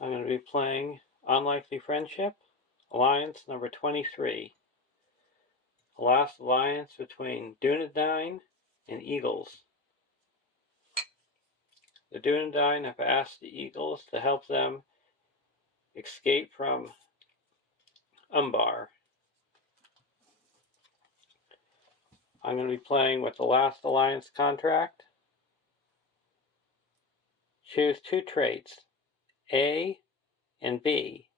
I'm going to be playing Unlikely Friendship, Alliance number 23. The last alliance between Dunedain and Eagles. The Dunedain have asked the Eagles to help them escape from Umbar. I'm going to be playing with the last alliance contract. Choose two traits, A and B.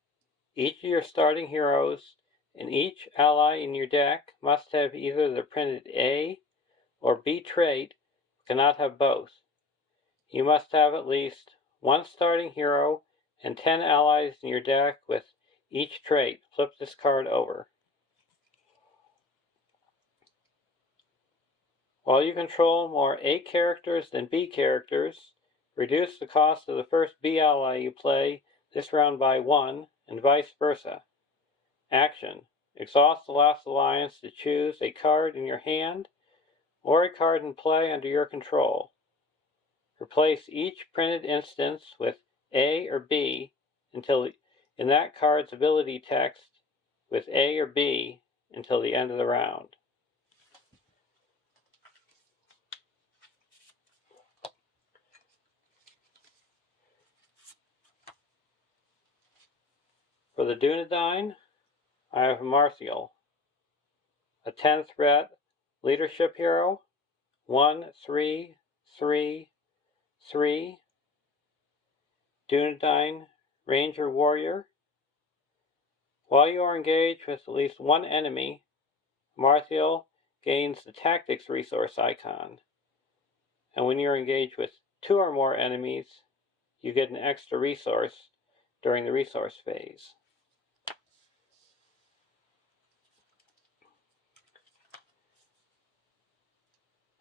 Each of your starting heroes and each ally in your deck must have either the printed A or B trait, cannot have both. You must have at least one starting hero and 10 allies in your deck with each trait. Flip this card over. While you control more A characters than B characters, reduce the cost of the first B ally you play this round by 1, and vice versa. Action. Exhaust the last alliance to choose a card in your hand or a card in play under your control. Replace each printed instance with A or B until in that card's ability text with A or B until the end of the round. For the Dunedain, I have Marthiel, a 10 threat leadership hero, 1/3/3/3, Dunedain Ranger Warrior. While you are engaged with at least one enemy, Marthiel gains the Tactics resource icon. And when you're engaged with 2 or more enemies, you get an extra resource during the resource phase.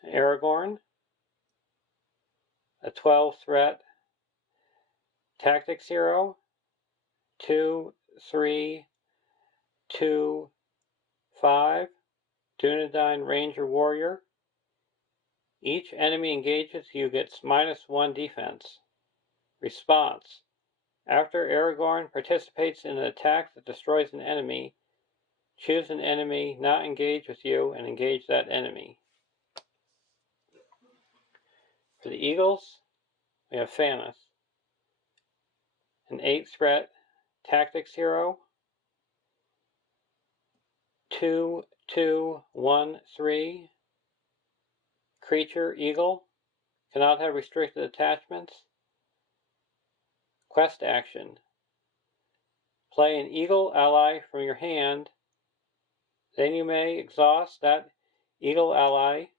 Aragorn, a 12 threat tactics hero, 2/3/2/5, Dunedain Ranger Warrior. Each enemy engaged with you gets -1 defense. Response. After Aragorn participates in an attack that destroys an enemy, choose an enemy not engaged with you and engage that enemy. For the Eagles, we have Fanis, an 8 threat tactics hero, 2/2/1/3, creature eagle, cannot have restricted attachments. Quest action. Play an eagle ally from your hand, then you may exhaust that eagle ally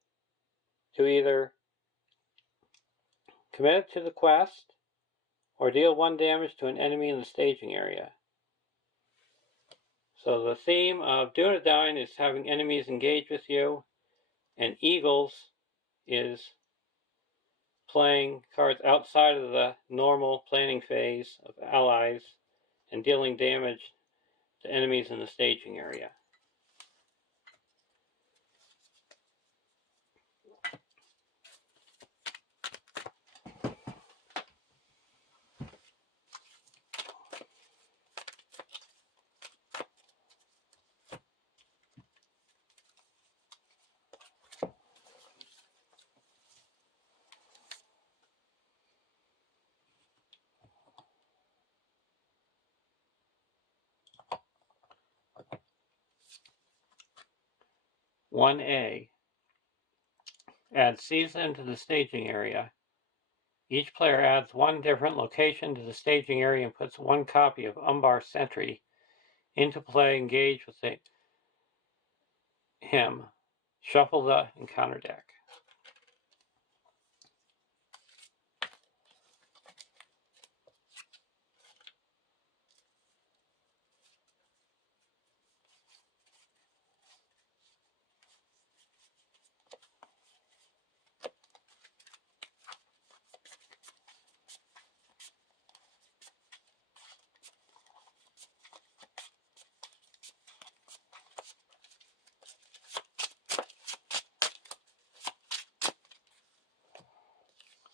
to either commit it to the quest or deal 1 damage to an enemy in the staging area. So the theme of Dunedain is having enemies engage with you, and Eagles is playing cards outside of the normal planning phase of allies and dealing damage to enemies in the staging area. One A. Add season to the staging area. Each player adds 1 different location to the staging area and puts 1 copy of Umbar Sentry into play. Engage with him. Shuffle the encounter deck.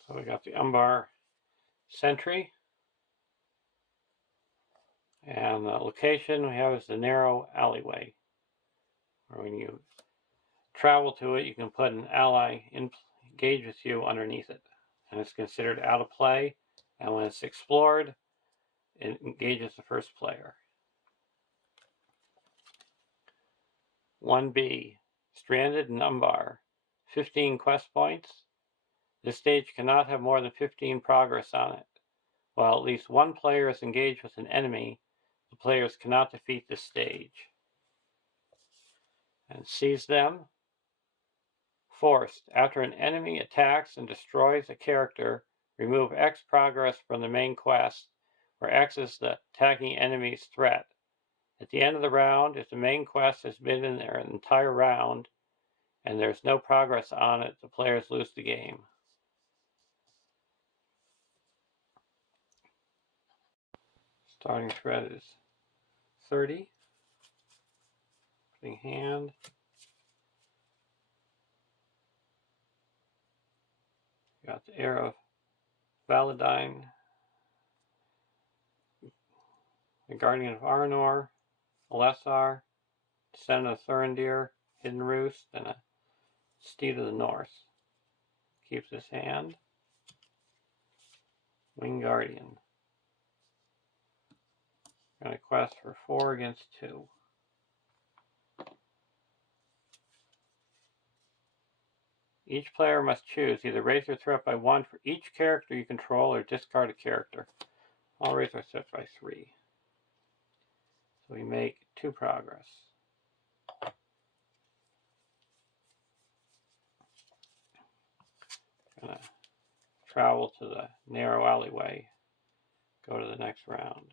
So we got the Umbar Sentry. And the location we have is the narrow alleyway, where when you travel to it, you can put an ally engage with you underneath it, and it's considered out of play, and when it's explored, it engages the first player. 1B, Stranded in Umbar, 15 quest points. This stage cannot have more than 15 progress on it. While at least one player is engaged with an enemy, the players cannot defeat this stage. And seize them. Forced, after an enemy attacks and destroys a character, remove X progress from the main quest, where X is the attacking enemy's threat. At the end of the round, if the main quest has been in their entire round, and there's no progress on it, the players lose the game. Starting thread is 30. Putting hand. Got the Heir of Dunedain, the Guardian of Arnor, LOTR, Descendant of Thurindir, Hidden Roost, and a Steed of the North. Keeps his hand. Winged Guardian. Got a quest for 4 against 2. Each player must choose either raise your threat by 1 for each character you control or discard a character. I'll raise our threat by 3. So we make 2 progress. Gonna travel to the narrow alleyway. Go to the next round.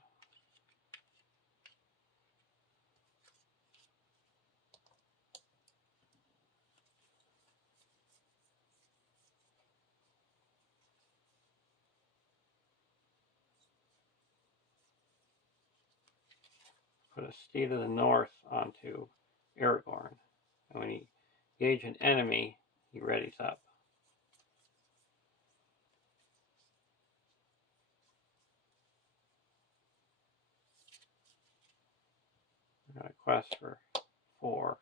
Put a Steed of the North onto Aragorn. And when you engage an enemy, he readies up. I got a quest for 4.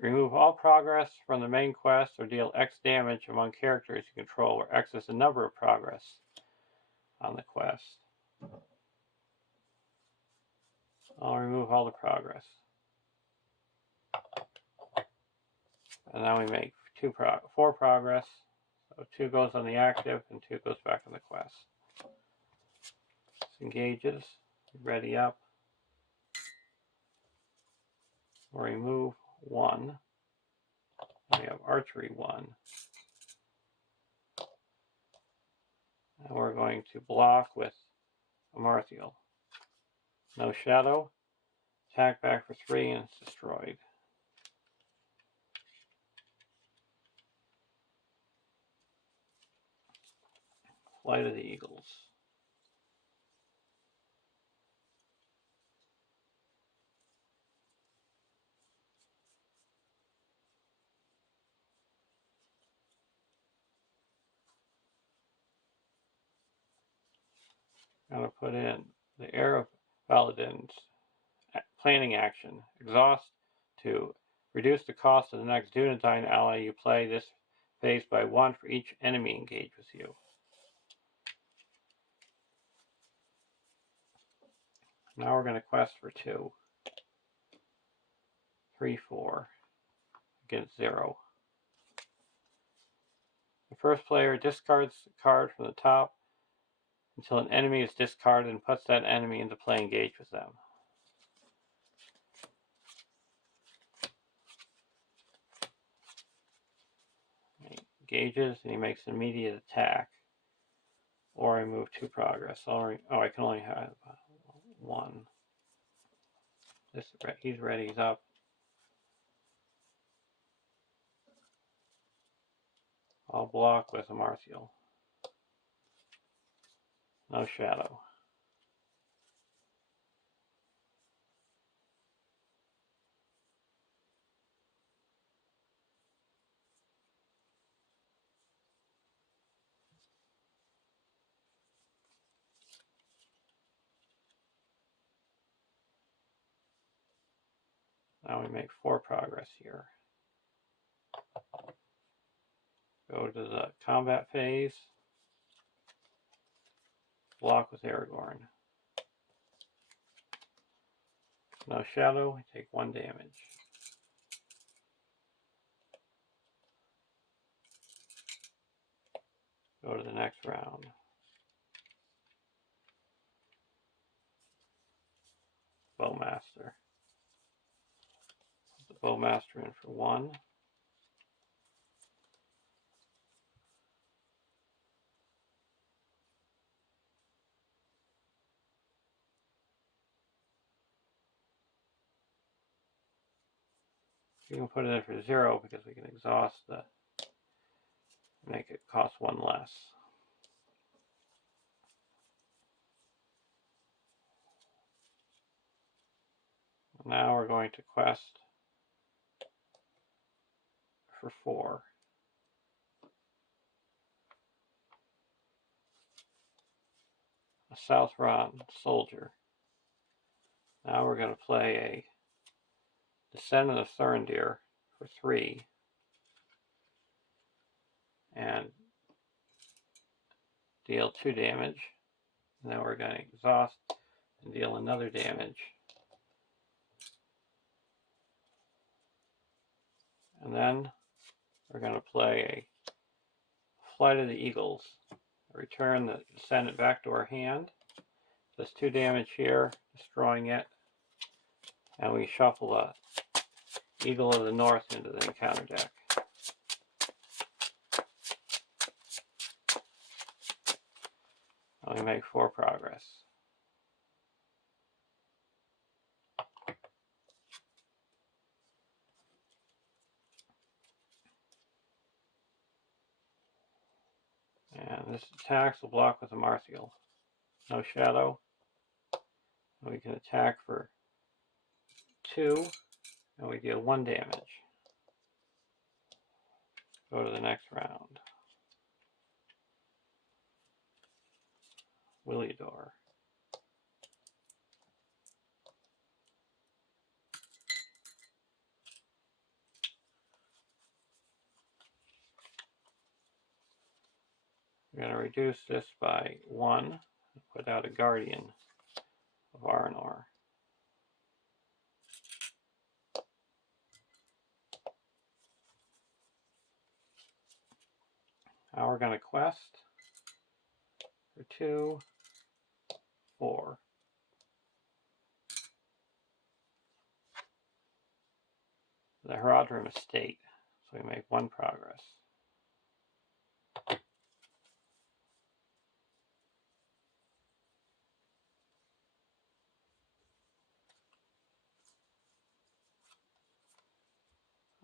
Remove all progress from the main quest or deal X damage among characters you control, where X is the number of progress on the quest. I'll remove all the progress. And now we make 4 progress. So 2 goes on the active and 2 goes back on the quest. This engages, ready up. We'll remove 1. We have archery 1. And we're going to block with Amarthiel. No shadow. Attack back for 3 and it's destroyed. Flight of the Eagles. I'm going to put in the Heir of Dunedain's planning action. Exhaust to reduce the cost of the next Dunedain ally you play this phase by 1 for each enemy engaged with you. Now we're going to quest for 2. 3, 4 against 0. The first player discards a card from the top until an enemy is discarded and puts that enemy into play engaged with them. He engages and he makes an immediate attack. Or I move 2 progress. I can only have 1. He's ready, he's up. I'll block with Amarthiel. No shadow. Now we make 4 progress here. Go to the combat phase. Block with Aragorn. No shadow, we take 1 damage. Go to the next round. Bowmaster. Put the Bowmaster in for 1. You can put it in for 0 because we can exhaust the, make it cost 1 less. Now we're going to quest for 4. A Southron soldier. Now we're going to play a Descendant of Thurindir for 3. And deal 2 damage. And then we're going to exhaust and deal another damage. And then we're going to play a Flight of the Eagles. Return the Descendant back to our hand. Does 2 damage here, destroying it. And we shuffle the Eagle of the North into the encounter deck. And we make 4 progress. And this attacks will block with a Martial. No shadow. And we can attack for 2, and we deal 1 damage. Go to the next round. Willidor. We're going to reduce this by 1 and put out a Guardian of Arnor. Now we're going to quest for 2, 4. The Herodrum Estate, so we make 1 progress.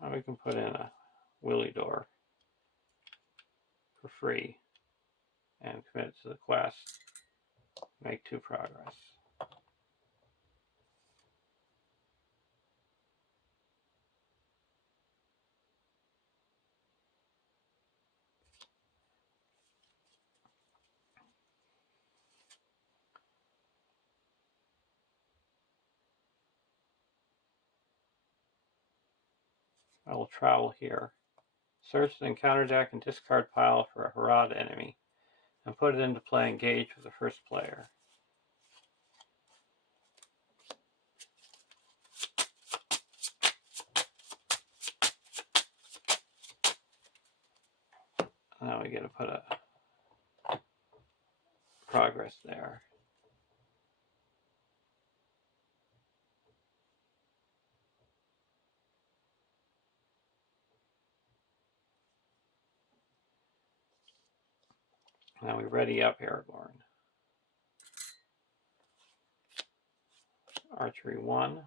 Now we can put in a Willidor for free and commit to the quest, make 2 progress. I will travel here. Search the encounter deck and discard pile for a Herod enemy, and put it into play engage with the first player. Now we get to put a progress there. Now we ready up Aragorn. Archery 1.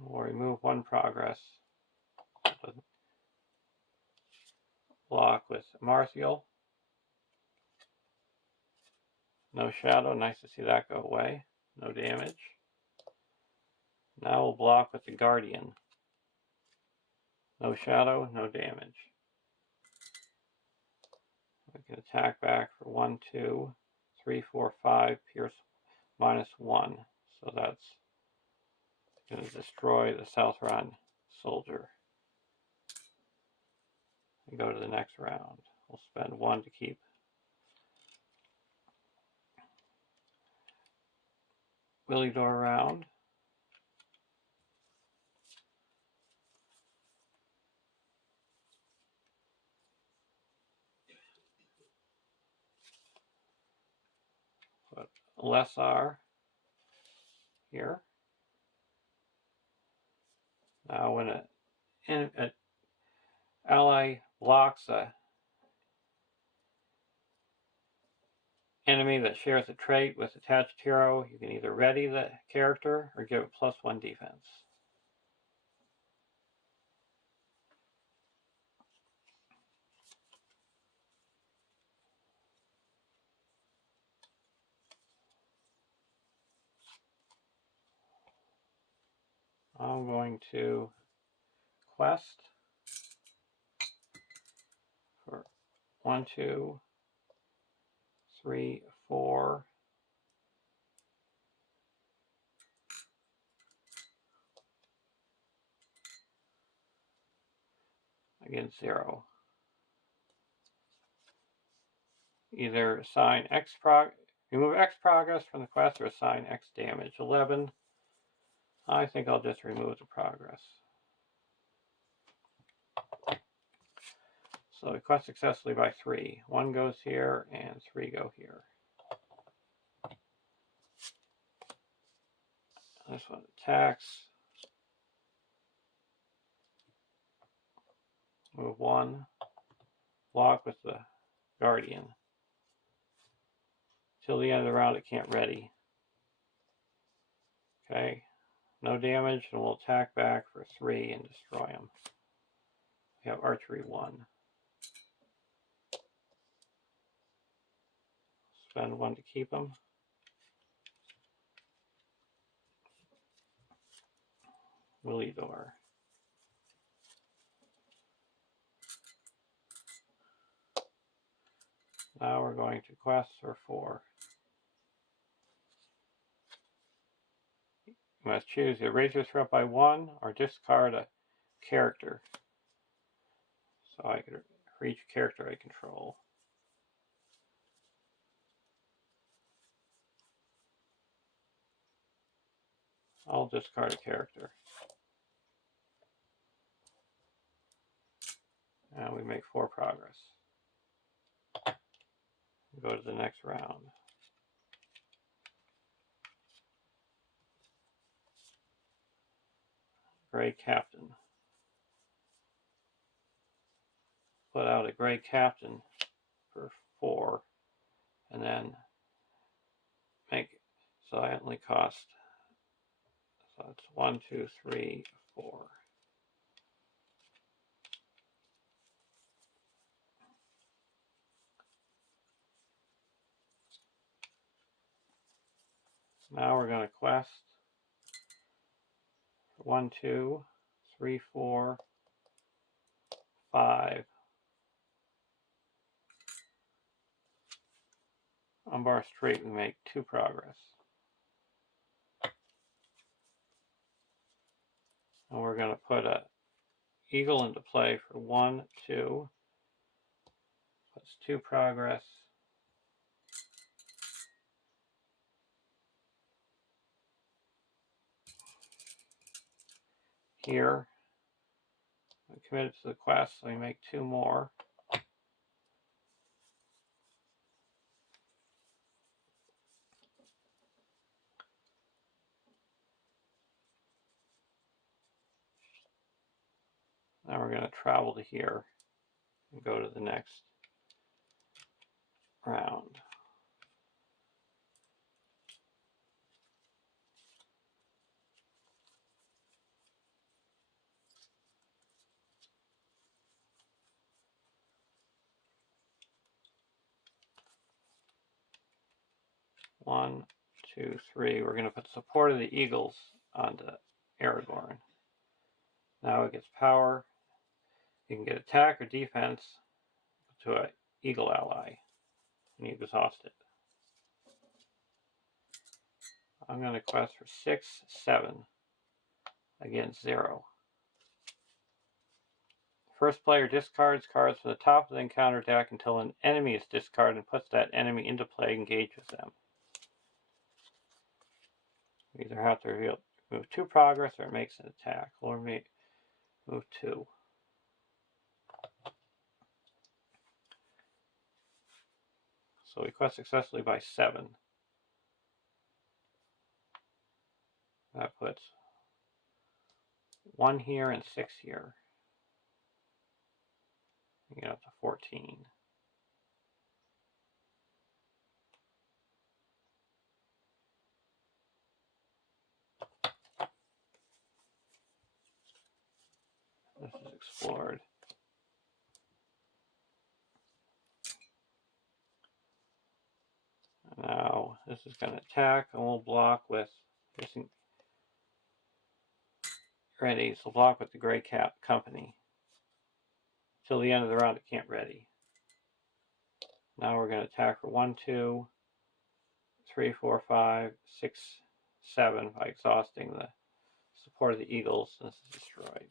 We'll remove 1 progress. Block with Martial. No shadow, nice to see that go away. No damage. Now we'll block with the Guardian. No shadow, no damage. We can attack back for 1, 2, 3, 4, 5, pierce -1. So that's going to destroy the Southron soldier. And go to the next round. We'll spend 1 to keep. Willidor round. Put LOTR here. Now when an ally blocks a enemy that shares a trait with attached hero, you can either ready the character or give it +1 defense. I'm going to quest for 1, 2, 3, 4. Against 0. Either assign remove X progress from the quest or assign X damage. 11. I think I'll just remove the progress. So we quest successfully by 3. 1 goes here and 3 go here. This one attacks. Move 1. Block with the Guardian. Till the end of the round it can't ready. Okay. No damage, and we'll attack back for 3 and destroy him. We have archery 1. Spend 1 to keep him. Willidor. Now we're going to quest for 4. You must choose to raise your threat by 1 or discard a character. So I could reach a character I control. I'll discard a character. And we make 4 progress. Go to the next round. Gray Captain. Put out a Gray Captain for 4. And then make silently cost. So it's 1, 2, 3, 4. Now we're going to quest 1, 2, 3, 4, 5. Umbar Strait, we make 2 progress. And we're going to put a Eagle into play for 1, 2. That's 2 progress. Here, I'm committed to the quest, so we make 2 more. Now we're going to travel to here and go to the next round. One, 2, 3. We're going to put support of the Eagles onto Aragorn. Now it gets power. You can get attack or defense to an Eagle ally, and you exhaust it. I'm going to quest for 6, 7 against 0. First player discards cards from the top of the encounter deck until an enemy is discarded and puts that enemy into play, engage with them. We either have to remove 2 progress or it makes an attack, or move 2. So we quest successfully by 7. That puts 1 here and 6 here. We get up to 14. This is explored. Now this is going to attack, and we'll block with ready. So block with the Gray Cat Company. Till the end of the round, it can't ready. Now we're going to attack for 1, 2, 3, 4, 5, 6, 7 by exhausting the support of the Eagles. This is destroyed.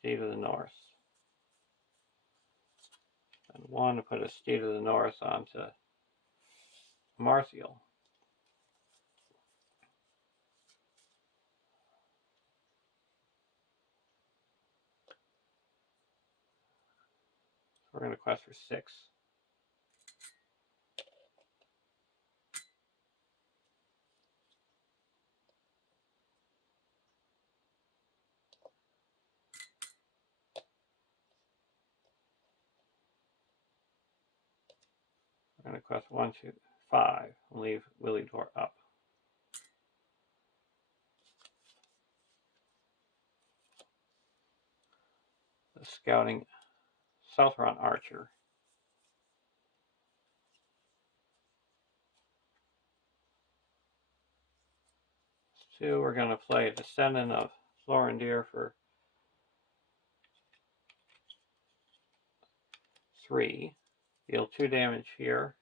Steed of the North. And 1 to put a Steed of the North onto Martial. We're going to quest for 6. We're going to quest 1, 2, 5 and leave Willie Door up. The Scouting Southron Archer. 2, we're going to play a Descendant of Florindir for 3. Deal 2 damage here.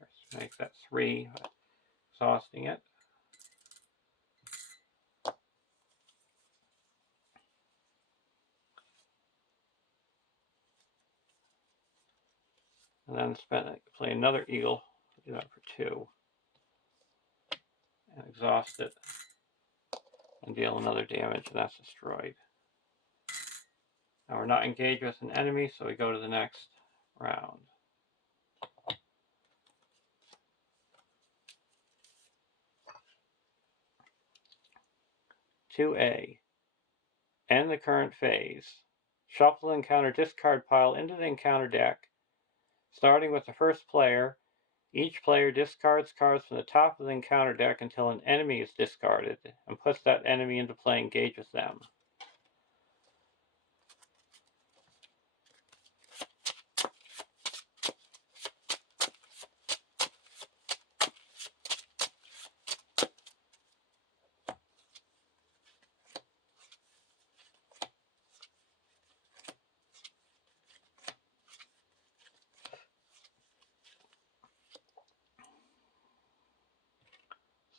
Let's make that 3, exhausting it. And then play another Eagle. Do that for 2. And exhaust it. And deal another damage, and that's destroyed. Now we're not engaged with an enemy, so we go to the next round. (2A) End the current phase. Shuffle the encounter discard pile into the encounter deck. Starting with the first player, each player discards cards from the top of the encounter deck until an enemy is discarded and puts that enemy into play, engage with them.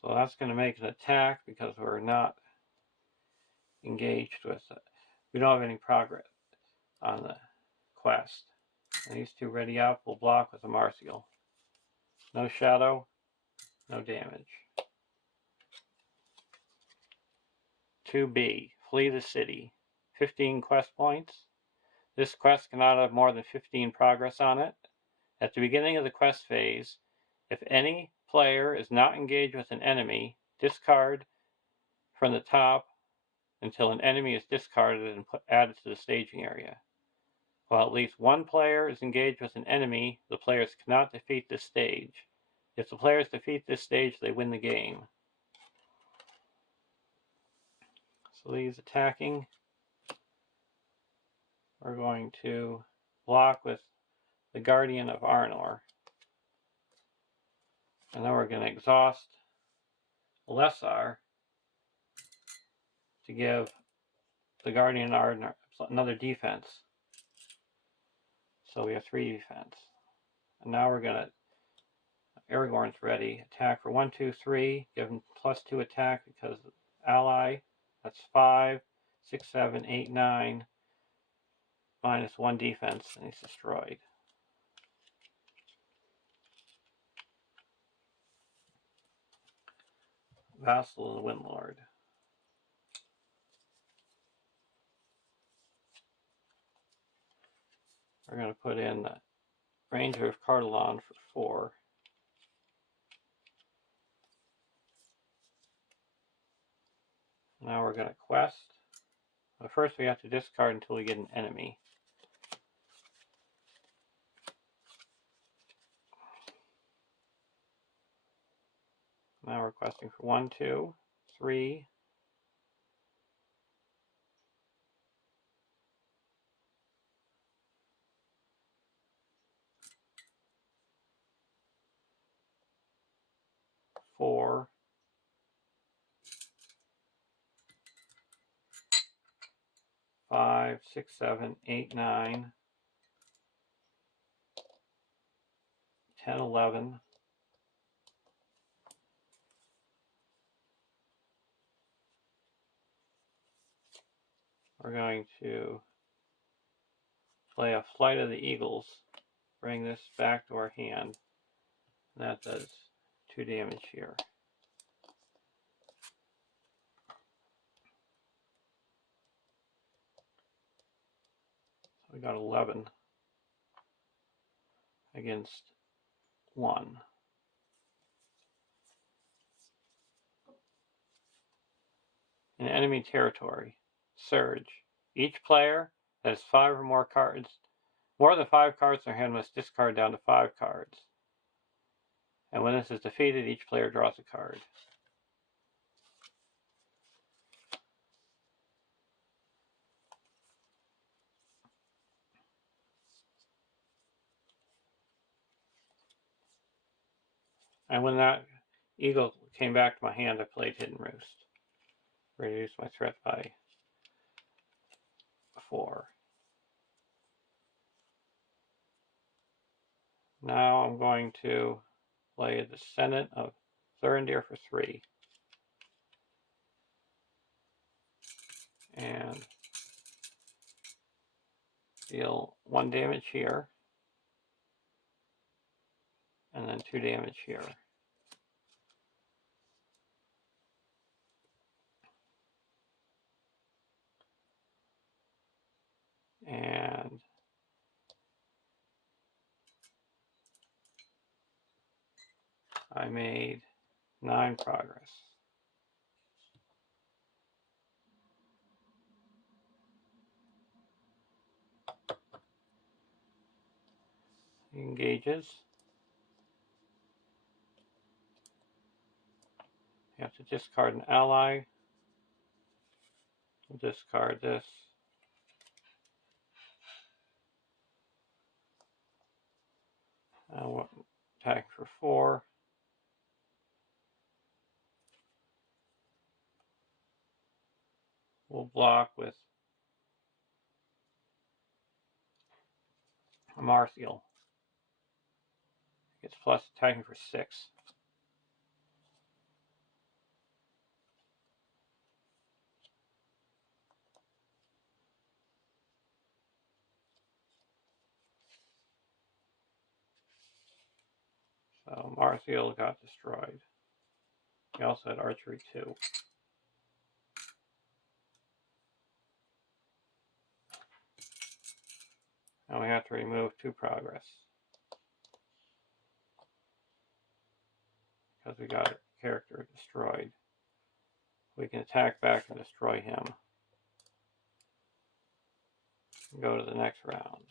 So that's going to make an attack because we're not engaged with it. We don't have any progress on the quest. And these 2 ready up, we'll block with a Martial. No shadow, no damage. 2B, Flee the City. 15 quest points. This quest cannot have more than 15 progress on it. At the beginning of the quest phase, if any player is not engaged with an enemy, discard from the top until an enemy is discarded and added to the staging area. While at least 1 player is engaged with an enemy, the players cannot defeat this stage. If the players defeat this stage, they win the game. So these attacking, we're going to block with the Guardian of Arnor. And then we're going to exhaust LOTR to give the Guardian of Arnor another defense. So we have 3 defense. And now we're going to, Aragorn's ready. Attack for 1, 2, 3. Give him +2 attack because ally. That's 5, 6, 7, 8, 9. -1 defense, and he's destroyed. Vassal of the Windlord. We're going to put in the Ranger of Cardolan for 4. Now we're going to quest. But first we have to discard until we get an enemy. Now we're questing for 1, 2, 3. 4. 5, 6, 7, 8, 9. 10, 11. We're going to play a Flight of the Eagles. Bring this back to our hand. And that does 2 damage here. So we got 11 against 1. In enemy territory, Surge. Each player that has 5 or more cards, more than 5 cards in their hand, must discard down to 5 cards. And when this is defeated, each player draws a card. And when that eagle came back to my hand, I played Hidden Roost. Reduced my threat by 4. Now I'm going to play a Descendant of Thurindir for 3. And deal 1 damage here. And then 2 damage here. And I made 9 progress. He engages. You have to discard an ally. We'll discard this. We'll attack for 4. We'll block with a Marthiel. Gets plus attacking for 6. So Marthiel got destroyed. He also had archery 2. And we have to remove 2 progress. Because we got a character destroyed. We can attack back and destroy him. And go to the next round.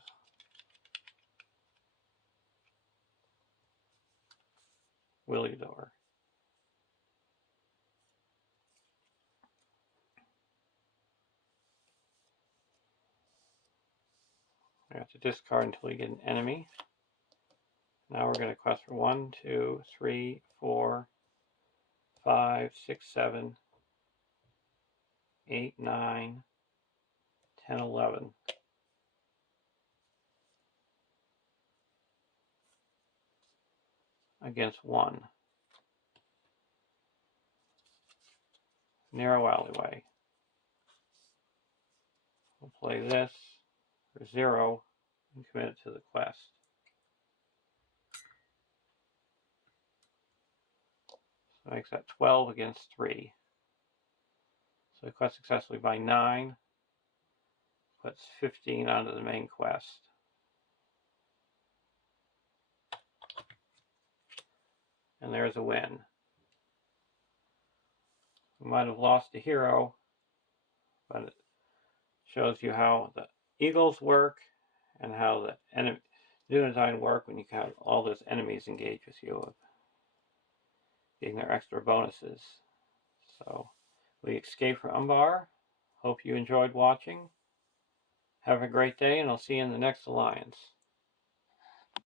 Willidor. We have to discard until we get an enemy. Now we're going to quest for 1, 2, 3, 4, 5, 6, 7, 8, 9, 10, 11. against 1. Narrow alleyway. We'll play this for 0 and commit it to the quest. So makes that 12 against 3. So the quest successfully by 9. Puts 15 onto the main quest. And there's a win. We might have lost a hero, but it shows you how the Eagles work and how the Dunedain work when you have all those enemies engage with you, getting their extra bonuses. So we escape from Umbar. Hope you enjoyed watching. Have a great day, and I'll see you in the next alliance.